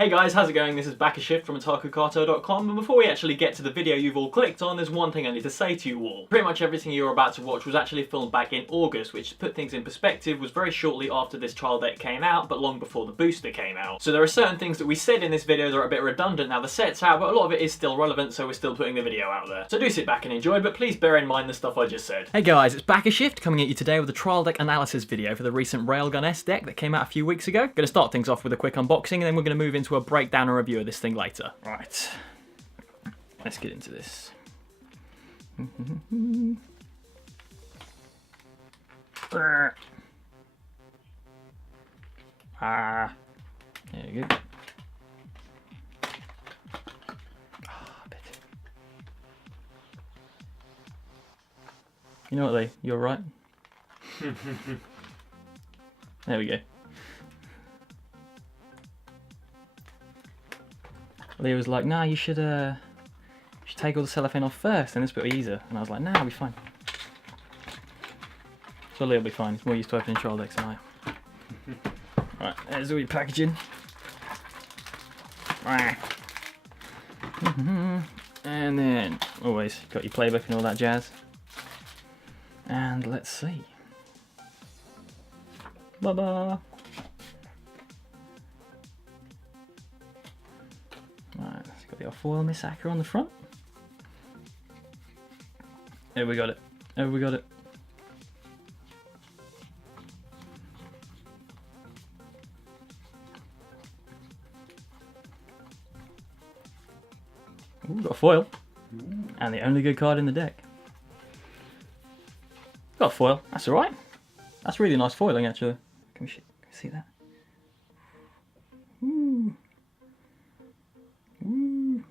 Hey guys, how's it going? This is Back a Shift from otakukato.com, and before we actually get to the video you've all clicked on, there's one thing I need to say to you all. Pretty much everything you're about to watch was actually filmed back in August, which to put things in perspective was very shortly after this trial deck came out, but long before the booster came out. So there are certain things that we said in this video that are a bit redundant now the set's out, but a lot of it is still relevant, so we're still putting the video out there. So do sit back and enjoy, but please bear in mind the stuff I just said. Hey guys, it's Back a Shift coming at you today with a trial deck analysis video for the recent Railgun S deck that came out a few weeks ago. Gonna start things off with a quick unboxing, and then we're gonna move into a breakdown and review of this thing later. Right, let's get into this. There you go. You know what, Lee? You're right. There we go. Lee was like, nah, you should take all the cellophane off first, and this bit will be easier. And I was like, nah, I'll be fine. So Lee will be fine. He's more used to opening trial decks than I am. Right, there's all your packaging. And then, always, got your playbook and all that jazz. And let's see. Ba-ba! Right, it's got the foil Misaka on the front. There we got it. There we got it. Ooh, got a foil. And the only good card in the deck. Got a foil. That's alright. That's really nice foiling, actually. Can we see that? Ooh. Ooh.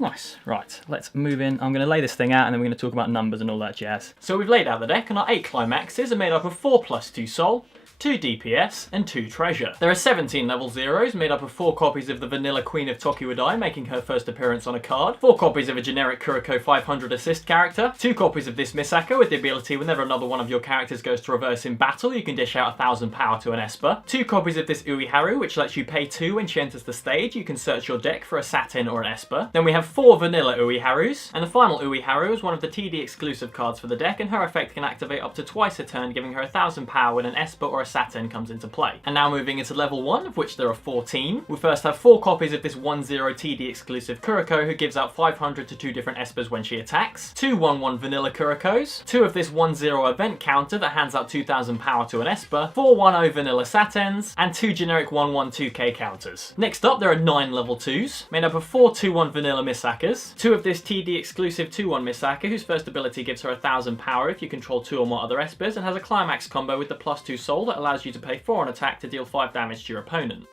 Nice. Right, let's move in. I'm going to lay this thing out and then we're going to talk about numbers and all that jazz. So we've laid out the deck, and our 8 climaxes are made up of 4 + 2 soul, 2 DPS, and 2 treasure. There are 17 level 0s made up of 4 copies of the vanilla Queen of Tokuwadai, making her first appearance on a card, 4 copies of a generic Kuroko 500 assist character, 2 copies of this Misaka with the ability whenever another one of your characters goes to reverse in battle, you can dish out 1000 power to an Esper, 2 copies of this Uiharu, which lets you pay 2 when she enters the stage. You can search your deck for a Satin or an Esper. Then we have 4 vanilla Uiharus, and the final Uiharu is one of the TD exclusive cards for the deck, and her effect can activate up to twice a turn, giving her 1000 power when an Esper or a Satin comes into play. And now moving into level 1, of which there are 14. We first have 4 copies of this 1/0 TD exclusive Kuroko, who gives out 500 to 2 different Espers when she attacks, 2 1/1 vanilla Kurokos, 2 of this 1/0 event counter that hands out 2000 power to an Esper, 4 1/0 vanilla Satins, and 2 generic 1/1 2k counters. Next up, there are 9 level 2s, made up of 4 2/1 vanilla Misakas, 2 of this TD exclusive 2/1 Misaka, whose first ability gives her 1000 power if you control 2 or more other Espers, and has a climax combo with the +2 soul that allows you to pay 4 on attack to deal 5 damage to your opponent.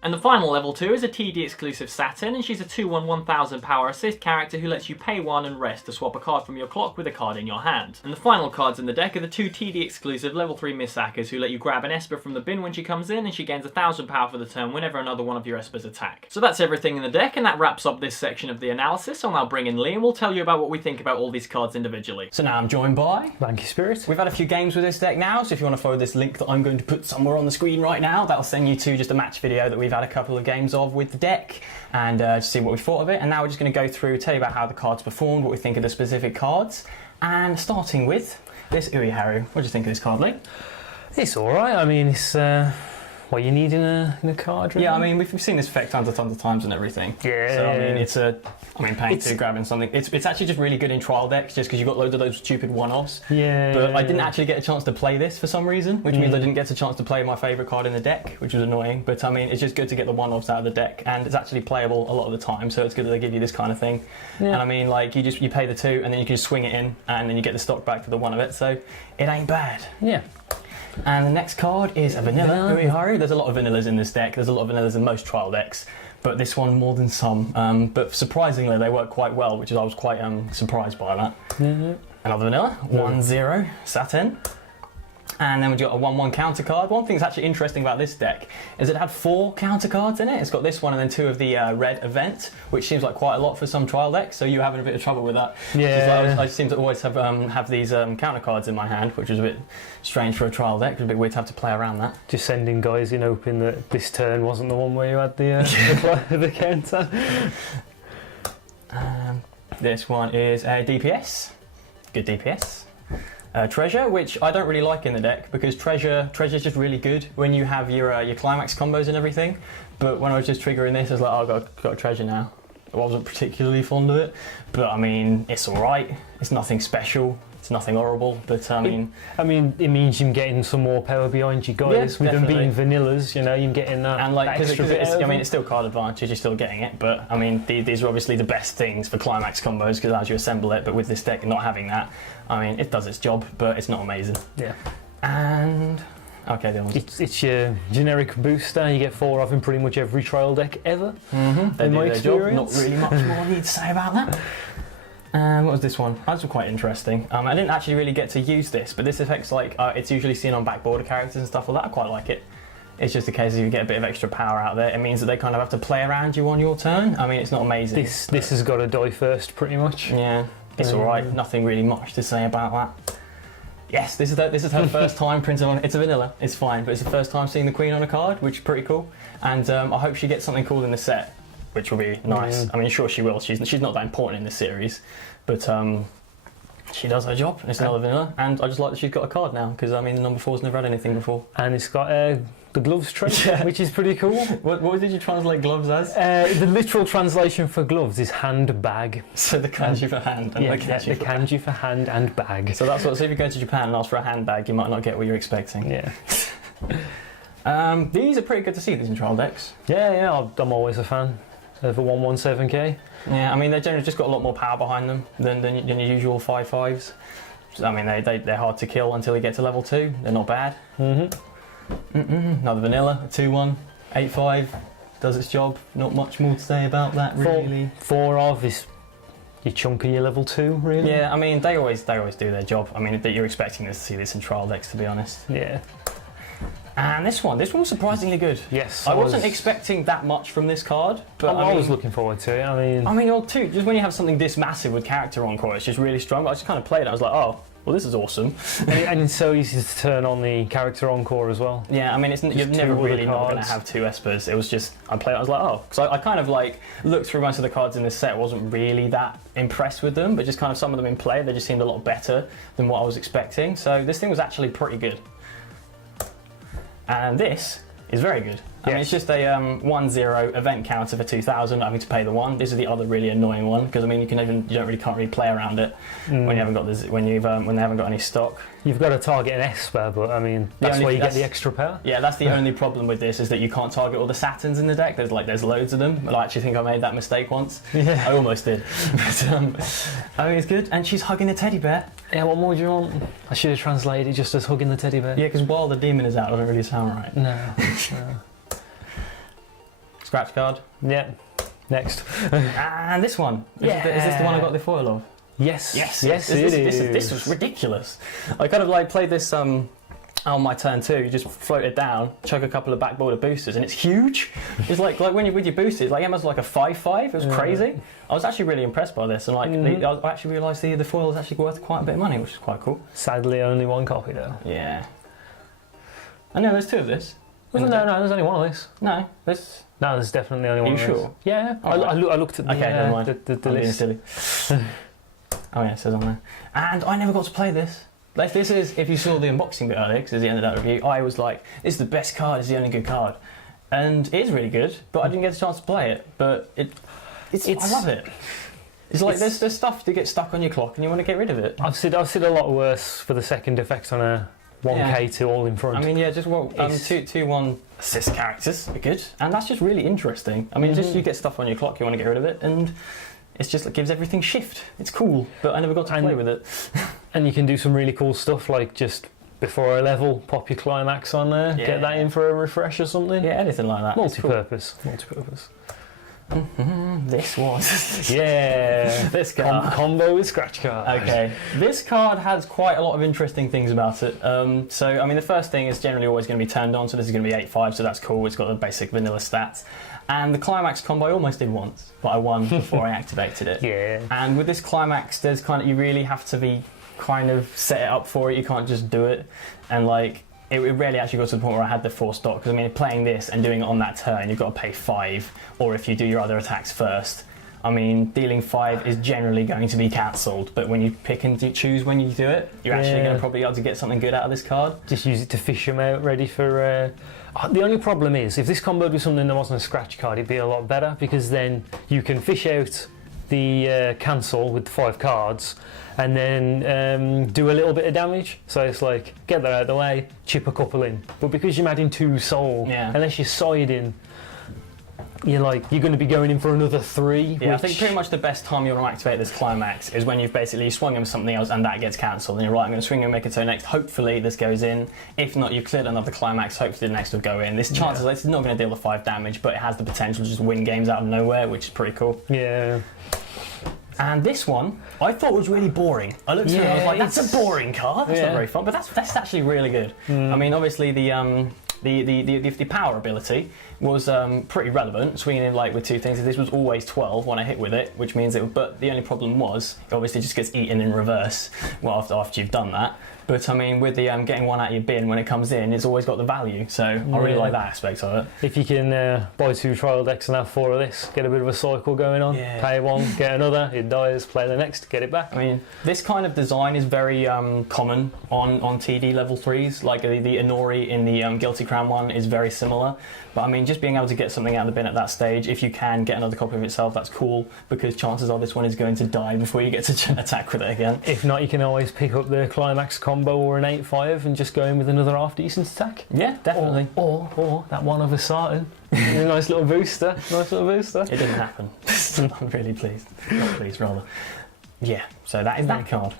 And the final level 2 is a TD exclusive Satin, and she's a 2/1 1000 power assist character who lets you pay 1 and rest to swap a card from your clock with a card in your hand. And the final cards in the deck are the 2 TD exclusive level 3 Misakas, who let you grab an Esper from the bin when she comes in, and she gains 1000 power for the turn whenever another one of your Espers attack. So that's everything in the deck, and that wraps up this section of the analysis. I'll now bring in Lee and we'll tell you about what we think about all these cards individually. So now I'm joined by Thank you, Spirit. We've had a few games with this deck now, so if you want to follow this link that I'm going to put somewhere on the screen right now, that'll send you to just a match video that we've had a couple of games of with the deck, and just see what we thought of it. And now we're just going to go through, tell you about how the cards performed, what we think of the specific cards, and starting with this Uiharu. What do you think of this card, Lee? It's alright. I mean, it's what you need in a card, really. Yeah, I mean, we've seen this effect tons of times and everything. Yeah. So, I mean, paying 2, grabbing something. It's actually just really good in trial decks, just because you've got loads of those stupid one-offs. Yeah. But I didn't actually get a chance to play this for some reason, which means I didn't get a chance to play my favourite card in the deck, which was annoying. But I mean, it's just good to get the one-offs out of the deck, and it's actually playable a lot of the time, so it's good that they give you this kind of thing. Yeah. And I mean, like, you pay the 2, and then you can just swing it in, and then you get the stock back to the 1 of it, so it ain't bad. Yeah. And the next card is a vanilla Uiharu. There's a lot of vanillas in this deck. There's a lot of vanillas in most trial decks, but this one more than some. But surprisingly, they work quite well, which is I was quite surprised by that. Another vanilla, 1/0 Satin. And then we've got a 1/1 counter card. One thing that's actually interesting about this deck is it had 4 counter cards in it. It's got this one and then 2 of the red event, which seems like quite a lot for some trial decks. So you're having a bit of trouble with that. Yeah. I seem to always have these counter cards in my hand, which is a bit strange for a trial deck. It's a bit weird to have to play around that. Just sending guys in hoping that this turn wasn't the one where you had the the counter. This one is a DPS. Good DPS. Treasure, which I don't really like in the deck because treasure's just really good when you have your climax combos and everything. But when I was just triggering this, I was like, oh, I got a treasure now. I wasn't particularly fond of it, but I mean, it's all right. It's nothing special. It's nothing horrible, but I mean, it means you're getting some more power behind you guys. Yeah, with them being vanillas, you know, you're getting that. And like, that because extra bit. it's still card advantage. You're still getting it, but I mean, these are obviously the best things for climax combos because as you assemble it. But with this deck not having that, I mean, it does its job, but it's not amazing. Yeah. And okay, the other ones. It's your generic booster. You get 4 of in pretty much every trial deck ever. They in do my their job. experience. Not really much more I need to say about that. What was this one? That's quite interesting. I didn't actually really get to use this, but this affects like it's usually seen on back border characters and stuff like that. I quite like it. It's just a case of you get a bit of extra power out there. It means that they kind of have to play around you on your turn. I mean, it's not amazing. This has got to die first, pretty much. Yeah, it's all right. Nothing really much to say about that. Yes, this is her first time printing on. It's a vanilla. It's fine, but it's the first time seeing the Queen on a card, which is pretty cool. And I hope she gets something cool in the set, which will be nice. I mean, sure she will. She's not that important in this series, but she does her job. It's another vanilla, and I just like that she's got a card now because I mean the number 4's never had anything before. And it's got the gloves trait, which is pretty cool. What did you translate gloves as? The literal translation for gloves is hand bag. So the kanji for hand and the kanji for hand and bag. So that's what. So if you go to Japan and ask for a handbag, you might not get what you're expecting. Yeah. These are pretty good to see. These in trial decks. Yeah. I'm always a fan of a 1/1/7K. Yeah, I mean they're generally just got a lot more power behind them than your usual 5/5s. I mean they're hard to kill until you get to level 2. They're not bad. Another vanilla, a 2/1, 8/5, does its job. Not much more to say about that really. 4 of is your chunk of your level 2 really. Yeah, I mean they always do their job. I mean you're expecting to see this in trial decks to be honest. Yeah. And this one was surprisingly good. Yes, I wasn't expecting that much from this card, but I was looking forward to it. I mean, too, just when you have something this massive with character encore, it's just really strong. But I just kind of played it. I was like, oh, well, this is awesome. and it's so easy to turn on the character encore as well. Yeah, I mean, you're never really not going to have 2 espers. It was just I played. I was like, oh, because I kind of like looked through most of the cards in this set. Wasn't really that impressed with them, but just kind of some of them in play, they just seemed a lot better than what I was expecting. So this thing was actually pretty good. And this is very good. I mean, it's just a 1/0 event counter for 2,000. Having to pay the 1. This is the other really annoying one because I mean you can't really play around it when you haven't got this when they haven't got any stock. You've got to target an Esper, but I mean that's where you get the extra power. Yeah, that's the only problem with this is that you can't target all the Saturns in the deck. There's loads of them. I actually think I made that mistake once. Yeah. I almost did. But I mean it's good. And she's hugging the teddy bear. Yeah, what more do you want? I should have translated it just as hugging the teddy bear. Yeah, because while the demon is out, it doesn't really sound right. No. Scratch card. Yeah. Next. And this one. Is this the one I got the foil of? Yes. This was ridiculous. I kind of like played this on my turn 2. You just float it down, chuck a couple of back border boosters, and it's huge. It's like when you're with your boosters, like Emma's like a 5/5. It was crazy. I was actually really impressed by this, and like I actually realised the foil is actually worth quite a bit of money, which is quite cool. Sadly, only 1 copy though. Yeah. I know there's 2 of this. No, there's only 1 of this. No, there's definitely only 1 of this. Are you sure? Yeah, I looked at the list. Silly. Oh yeah, it says on there. And I never got to play this. Like this is, if you saw the unboxing bit earlier, because at the end of that review, I was like, this is the best card, it's the only good card. And it is really good, but I didn't get a chance to play it. But I love it. It's like there's stuff to get stuck on your clock and you want to get rid of it. I've seen a lot worse for the second effect on a 1K2 all in front. I mean, yeah, just 2/1 assist characters are good. And that's just really interesting. I mean, just you get stuff on your clock, you want to get rid of it, and it's just like gives everything shift. It's cool, but I never got to play with it. And you can do some really cool stuff like just before a level, pop your climax on there, get that in for a refresh or something. Yeah, anything like that. Multi-purpose. This was Yeah. this card. Combo with scratch card. Okay, this card has quite a lot of interesting things about it. So, I mean, the first thing is generally always going to be turned on, so this is going to be 8-5, so that's cool. It's got the basic vanilla stats. And the climax combo I almost did once, but I won before I activated it. Yeah. And with this climax, there's kind of, you really have to be kind of set it up for it. You can't just do it. And like, it rarely actually got to the point where I had the 4 stock, because I mean, playing this and doing it on that turn, you've got to pay 5, or if you do your other attacks first. I mean, dealing 5 is generally going to be cancelled, but when you pick and choose when you do it, you're actually going to probably be able to get something good out of this card. Just use it to fish them out, ready for... The only problem is, if this comboed with something that wasn't a scratch card, it'd be a lot better, because then you can fish out the cancel with the 5 cards, and then do a little bit of damage. So it's like, get that out of the way, chip a couple in. But because you're adding 2 soul, unless you're siding, you're going to be going in for another 3. Yeah, I think pretty much the best time you want to activate this climax is when you've basically swung him with something else and that gets cancelled, and you're right, I'm going to swing him and make it so next. Hopefully this goes in. If not, you've cleared another climax. Hopefully the next will go in. This chances it's not going to deal the 5 damage, but it has the potential to just win games out of nowhere, which is pretty cool. Yeah. And this one, I thought was really boring. I looked through it and I was like, that's a boring card. That's not very fun, but that's actually really good. I mean, obviously the power ability was pretty relevant, swinging in like with 2 things. This was always 12 when I hit with it, which means but the only problem was it obviously just gets eaten in reverse after you've done that. But I mean, with the getting 1 out of your bin when it comes in, it's always got the value. So I really like that aspect of it. If you can buy 2 trial decks and have 4 of this, get a bit of a cycle going on. Yeah. Pay 1, get another, it dies, play the next, get it back. I mean, this kind of design is very common on TD level 3s. Like the Inori in the Guilty Crown one is very similar. But I mean, just being able to get something out of the bin at that stage, if you can get another copy of itself, that's cool, because chances are this one is going to die before you get to attack with it again. If not, you can always pick up the climax combo or an 8-5 and just go in with another half decent attack. Yeah, definitely. Or that one of a Sartan. A nice little booster. It didn't happen. I'm really pleased. Not pleased, rather. Yeah, so that is that card.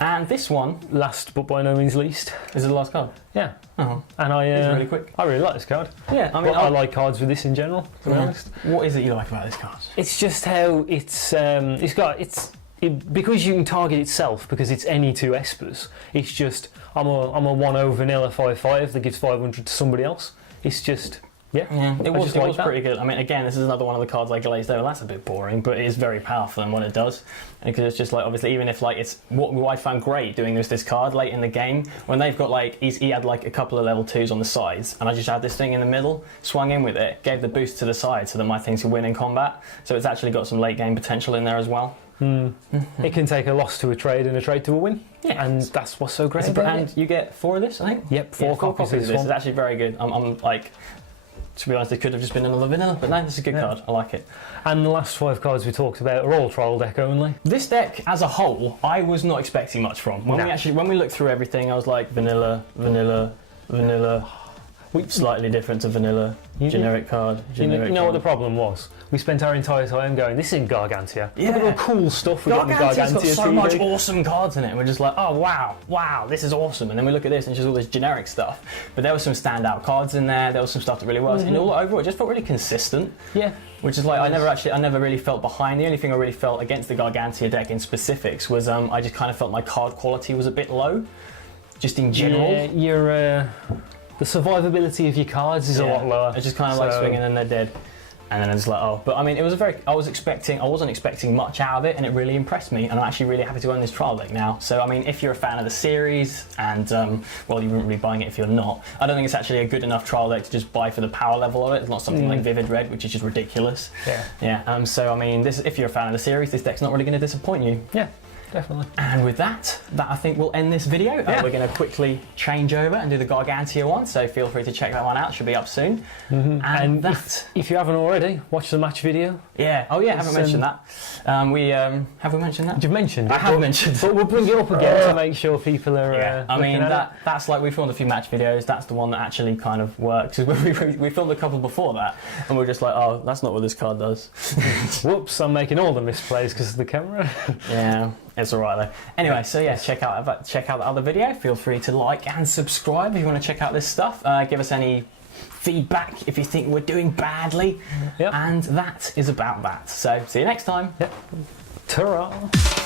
And this one, last but by no means least, is it the last card? Yeah. Oh, and it's really quick. I really like this card. Yeah, I mean, I like cards with this in general, to be honest. What is it you like about this card? It's just how because you can target itself, because it's any 2 espers. It's just I'm a 1/0 vanilla 5/5 that gives 500 to somebody else. It's just. Yeah, it was pretty good. I mean, again, this is another one of the cards I glazed over. That's a bit boring, but it is very powerful in what it does. Because it's just like, obviously, even if like it's what I found great doing this card late in the game, when they've got like he had like a couple of level 2s on the sides, and I just had this thing in the middle, swung in with it, gave the boost to the side so that my things could win in combat. So it's actually got some late game potential in there as well. It can take a loss to a trade and a trade to a win. Yeah, and that's what's so great about it. And you get 4 of this, I think. Yep, 4 copies of this. It's actually very good. I'm like. To be honest, it could have just been another vanilla, but no, this is a good card. I like it. And the last 5 cards we talked about are all trial deck only. This deck, as a whole, I was not expecting much from. When we looked through everything, I was like, vanilla, slightly different to vanilla, generic card, generic. You know what the problem was? We spent our entire time going, this isn't Gargantia. Yeah. Look at all the cool stuff we got in the Gargantia. Got so much awesome cards in it, and we're just like, oh wow, this is awesome. And then we look at this and it's just all this generic stuff. But there were some standout cards in there. There was some stuff that really was. And overall, it just felt really consistent. Yeah. Which is like, I never really felt behind. The only thing I really felt against the Gargantia deck in specifics was I just kind of felt my card quality was a bit low, just in general. Yeah, the survivability of your cards is a lot lower. It's just kind of like swinging and they're dead. And then it's like, oh, but I mean, it was I wasn't expecting much out of it, and it really impressed me, and I'm actually really happy to own this trial deck now. So, I mean, if you're a fan of the series, and, well, you wouldn't be buying it if you're not, I don't think it's actually a good enough trial deck to just buy for the power level of it. It's not something like Vivid Red, which is just ridiculous. Yeah. So, I mean, if you're a fan of the series, this deck's not really going to disappoint you. Yeah. Definitely. And with that I think we'll end this video. We're going to quickly change over and do the Gargantia one, so feel free to check that one out. It should be up soon. And if you haven't already, watch the match video. Yeah. Oh yeah, I haven't mentioned that. Have we mentioned that? You've mentioned it. I have mentioned. But we'll bring it up again to make sure people are. I mean, that's like we filmed a few match videos. That's the one that actually kind of works. We filmed a couple before that, and we're just like, oh, that's not what this card does. Whoops! I'm making all the misplays because of the camera. Yeah. It's alright though. Anyway, so yeah, check out the other video. Feel free to like and subscribe if you want to check out this stuff. Give us any feedback if you think we're doing badly. Yep. And that is about that. So see you next time. Yep. Ta-ra!